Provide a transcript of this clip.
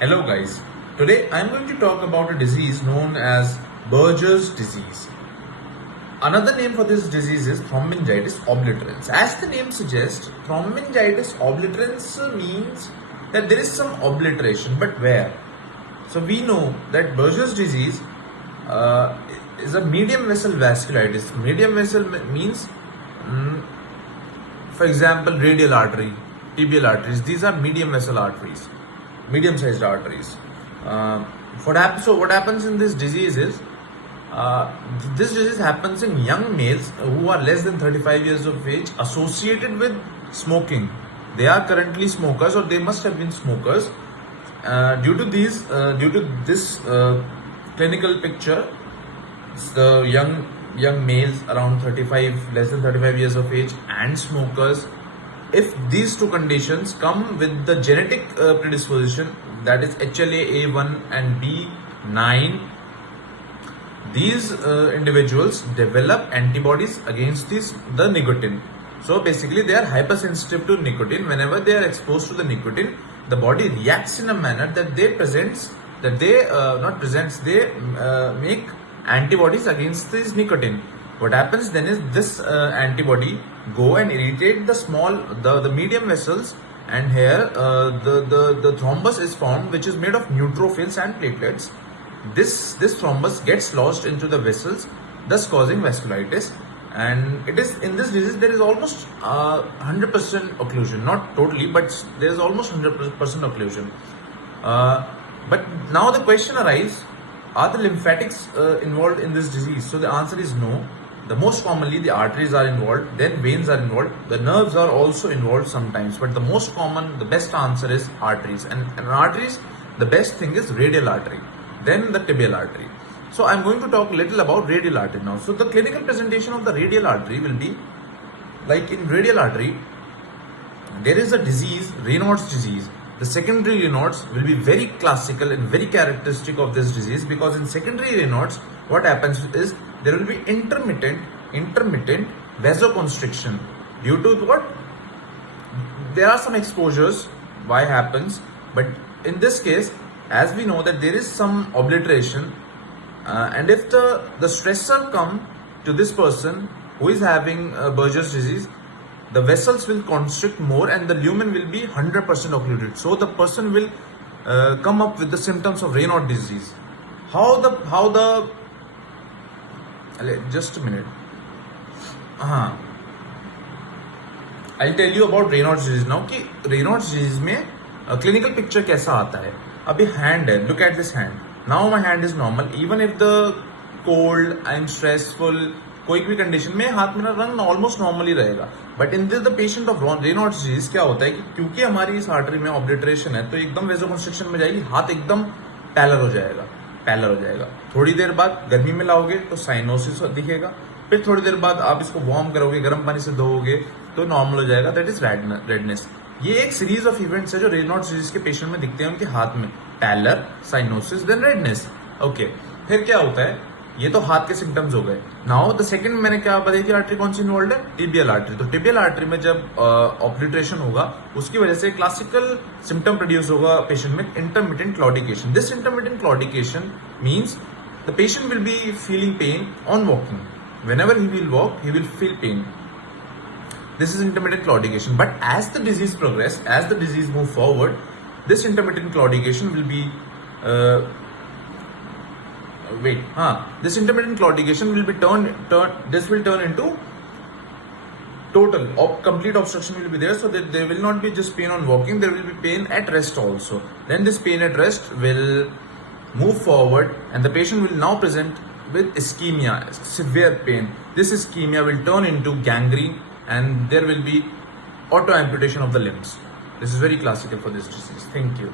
Hello guys, today I am going to talk about a disease known as Berger's disease. Another name for this disease is thromboangiitis obliterans. As the name suggests, thromboangiitis obliterans means that there is some obliteration, but where? So we know that Berger's disease is a medium vessel vasculitis. Medium vessel means, for example, radial artery, tibial arteries. These are medium vessel arteries, medium-sized arteries. So what happens in this disease is, this disease happens in young males who are less than 35 years of age associated with smoking. They are currently smokers or they must have been smokers. Due to this clinical picture, the young males around 35, less than 35 years of age and smokers, if these two conditions come with the genetic predisposition, that is HLA-A1 and B9, these individuals develop antibodies against the nicotine. So basically they are hypersensitive to nicotine. Whenever they are exposed to the nicotine, the body reacts in a manner that they make antibodies against this nicotine. What happens then is this antibody go and irritate the medium vessels, and here the thrombus is formed, which is made of neutrophils and platelets. This thrombus gets lodged into the vessels, thus causing vasculitis. And it is in this disease there is almost 100% occlusion, not totally, but there is almost 100% occlusion. But now the question arises: are the lymphatics involved in this disease? So the answer is no. The most commonly the arteries are involved, then veins are involved, the nerves are also involved sometimes, but the most common, the best answer is arteries. And arteries, the best thing is radial artery, then the tibial artery. So I'm going to talk a little about radial artery now. So the clinical presentation of the radial artery will be like in radial artery, there is a disease, Raynaud's disease. The secondary Raynaud's will be very classical and very characteristic of this disease, because in secondary Raynaud's, what happens is there will be intermittent vasoconstriction. Due to what? There are some exposures why happens, but in this case, as we know that there is some obliteration, and if the stressor come to this person who is having Berger's disease, the vessels will constrict more and the lumen will be 100% occluded. So the person will come up with the symptoms of Raynaud's disease. Just a minute. I'll tell you about Raynaud's disease now. कि Raynaud's disease में clinical picture कैसा आता है. अभी hand है. Look at this hand. Now my hand is normal. Even if the cold, I'm stressful, कोई भी condition में हाथ मेरा रंग ऑलमोस्ट नॉर्मली रहेगा. But in this the patient of Reynolds disease क्या होता है कि क्योंकि हमारी इस आर्टरी में ऑब्लिटरेशन है, तो एकदम वेसोकंस्ट्रिक्शन में जाएगी, हाथ एकदम पैलर हो जाएगा. थोड़ी देर बाद गर्मी में लाओगे तो साइनोसिस दिखेगा. फिर थोड़ी देर बाद आप इसको वार्म करोगे, गर्म पानी से धोओगे तो नॉर्मल हो जाएगा. That is redness. ये एक सीरीज ऑफ इवेंट्स है जो रेनॉल्ड्स डिजीज के पेशेंट में दिखते हैं उनके हाथ में. Pallor, cyanosis, then redness. Okay, फिर क्या होता है? ये तो हाथ के सिम्टम्स हो गए. नाउ द सेकंड मैंने क्या बताई थी आर्टरी कौन सी इन्वॉल्व है? Tibial artery. तो टिबियल आर्टरी में जब ऑब्लिटरेशन होगा उसकी वजह से क्लासिकल सिम्टम प्रोड्यूस होगा पेशेंट में, intermittent claudication. This intermittent claudication means the patient will be feeling pain on walking. whenever he will walk he will feel pain. This is intermittent claudication. But as the disease progress, as the disease move forward, this intermittent claudication will be this intermittent claudication will be this will turn into total complete obstruction will be there, so that there will not be just pain on walking, there will be pain at rest also. Then this pain at rest will move forward and the patient will now present with ischemia, severe pain. This ischemia will turn into gangrene and there will be auto amputation of the limbs. This is very classical for this disease. Thank you.